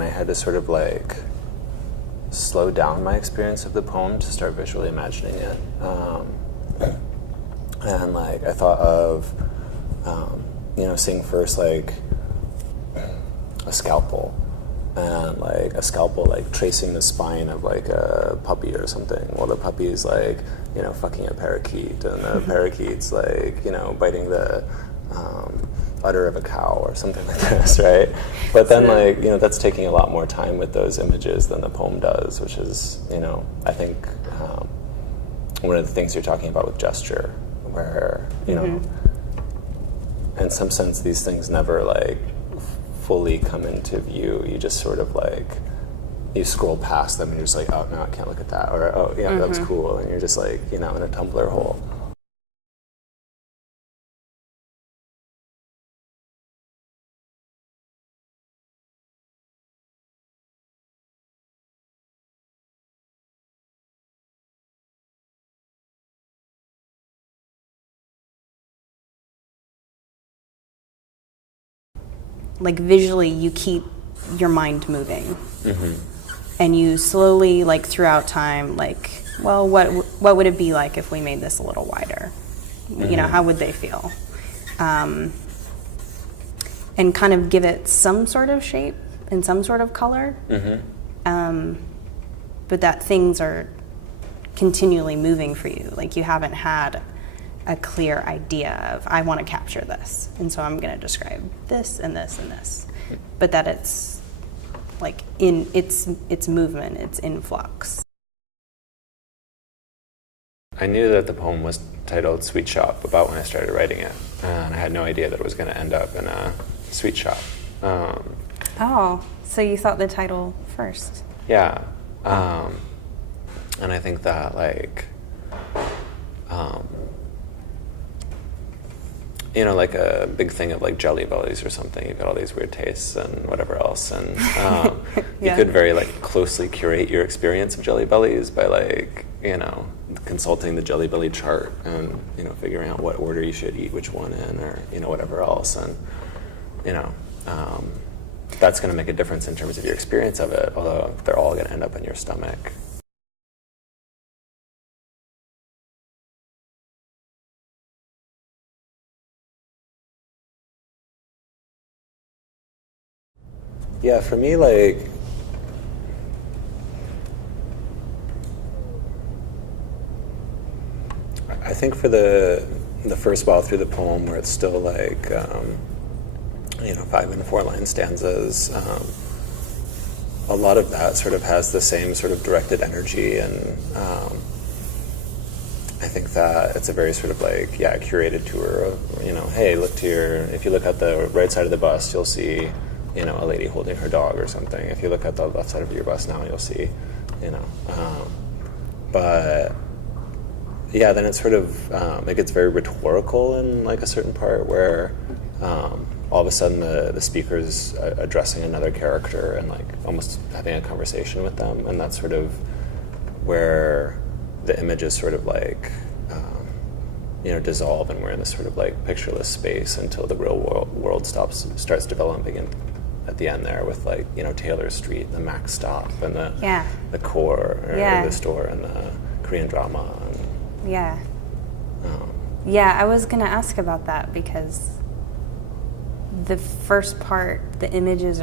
I had to sort of like slow down my experience of the poem to start visually imagining it. And like I thought of, seeing first like a scalpel, and like a scalpel like tracing the spine of like a puppy or something. Well, the puppy's like, fucking a parakeet, and the parakeet's like, biting the udder of a cow or something like this, right? But then that's taking a lot more time with those images than the poem does, which is, I think one of the things you're talking about with gesture, where, in some sense these things never like fully come into view. You just sort of like, you scroll past them and you're just like, oh no, I can't look at that, or oh yeah, that was cool, and you're just like, in a Tumblr hole. Like visually, you keep your mind moving, and you slowly, like throughout time, like, well, what would it be like if we made this a little wider? How would they feel? And kind of give it some sort of shape and some sort of color, but that things are continually moving for you. Like you haven't had a clear idea of, I want to capture this, and so I'm going to describe this and this and this, but that it's like in its movement, it's in flux. I knew that the poem was titled Sweet Shop about when I started writing it, and I had no idea that it was going to end up in a sweet shop. So you thought the title first? Yeah, and I think that like like a big thing of like Jelly Bellies or something. You've got all these weird tastes and whatever else, and you could very like closely curate your experience of Jelly Bellies by like consulting the Jelly Belly chart and figuring out what order you should eat which one in, or whatever else, and that's going to make a difference in terms of your experience of it. Although they're all going to end up in your stomach. Yeah, for me, like, I think for the first while through the poem, where it's still like, 5 and 4 line stanzas, a lot of that sort of has the same sort of directed energy, and I think that it's a very sort of like, curated tour of, hey, if you look at the right side of the bus, you'll see a lady holding her dog or something. If you look at the left side of your bus now, you'll see, but yeah, then it's sort of, it gets very rhetorical in like a certain part where all of a sudden the speaker's addressing another character and like almost having a conversation with them, and that's sort of where the images sort of like, dissolve, and we're in this sort of like pictureless space until the real world starts developing at the end there with like, Taylor Street, the Mac stop, and the core, or the store, and the Korean drama. I was going to ask about that, because the first part, the images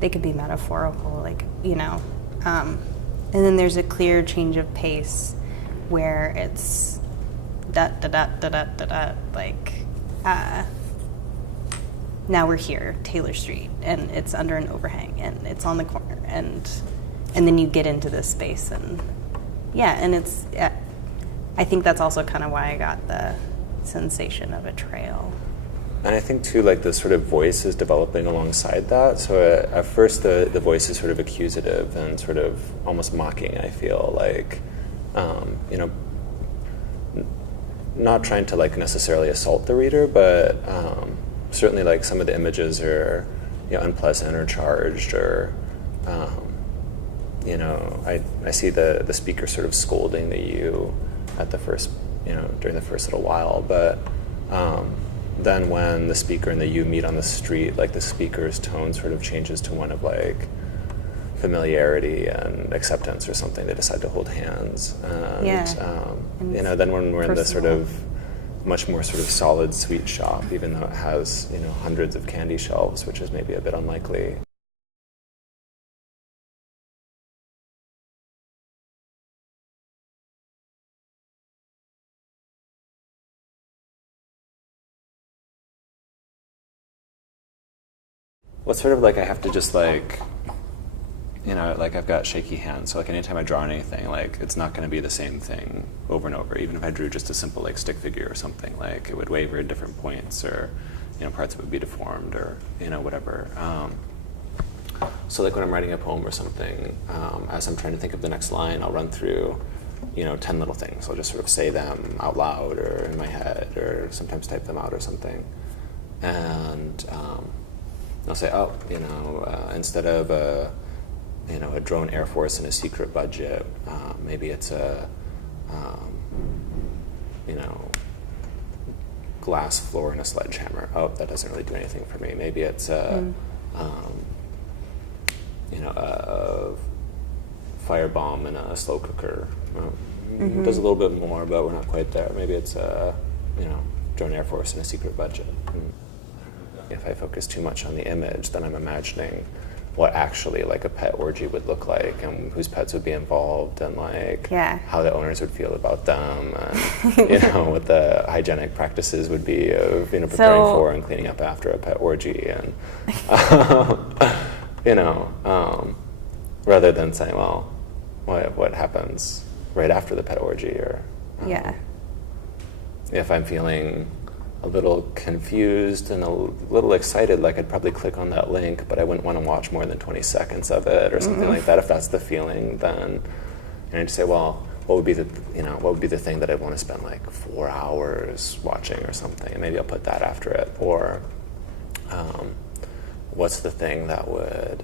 they could be metaphorical, like, and then there's a clear change of pace where it's da da da da da da da, like, now we're here, Taylor Street, and it's under an overhang, and it's on the corner, and then you get into this space, and it's, I think that's also kind of why I got the sensation of a trail. And I think too, like the sort of voice is developing alongside that. So at first the voice is sort of accusative and sort of almost mocking, I feel like, not trying to like necessarily assault the reader, but certainly like some of the images are, unpleasant or charged, or, I see the speaker sort of scolding the you at the first, during the first little while, but then when the speaker and the you meet on the street, like the speaker's tone sort of changes to one of like familiarity and acceptance or something. They decide to hold hands, and you know, then when we're in this sort of much more sort of solid sweet shop, even though it has, you know, hundreds of candy shelves, which is maybe a bit unlikely. Well, it's sort of like I have to just like, you know, like I've got shaky hands, so like anytime I draw on anything, like it's not going to be the same thing over and over. Even if I drew just a simple like stick figure or something, like it would waver at different points, or, you know, parts of it would be deformed, or, you know, whatever. So like when I'm writing a poem or something, as I'm trying to think of the next line, I'll run through, you know, 10 little things. I'll just sort of say them out loud or in my head, or sometimes type them out or something. And I'll say, oh, you know, instead of a, you know, a drone air force and a secret budget, maybe it's a, you know, glass floor and a sledgehammer. Oh, that doesn't really do anything for me. Maybe it's a, you know, a firebomb and a slow cooker. Does a little bit more, but we're not quite there. Maybe it's a, you know, drone air force and a secret budget. If I focus too much on the image, then I'm imagining what actually like a pet orgy would look like, and whose pets would be involved, and like how the owners would feel about them, and you know, what the hygienic practices would be of, you know, preparing for and cleaning up after a pet orgy, and you know, rather than saying, well, what happens right after the pet orgy, or if I'm feeling a little confused and a little excited, like I'd probably click on that link, but I wouldn't want to watch more than 20 seconds of it or something like that. If that's the feeling, then I'd say, well, what would be the, you know, what would be the thing that I'd want to spend like 4 hours watching or something? And maybe I'll put that after it. Or what's the thing that would,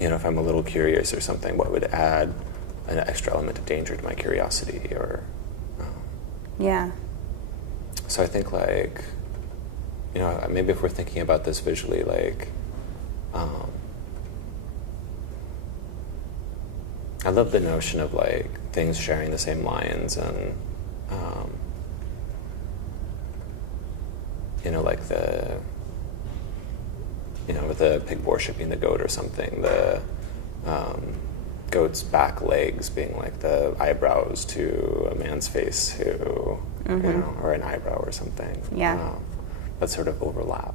you know, if I'm a little curious or something, what would add an extra element of danger to my curiosity, or so I think, like, you know, maybe if we're thinking about this visually, like, I love the notion of, like, things sharing the same lines, and, you know, like you know, with the pig worshiping the goat or something, the goat's back legs being like the eyebrows to a man's face who, you know, or an eyebrow or something. That sort of overlap.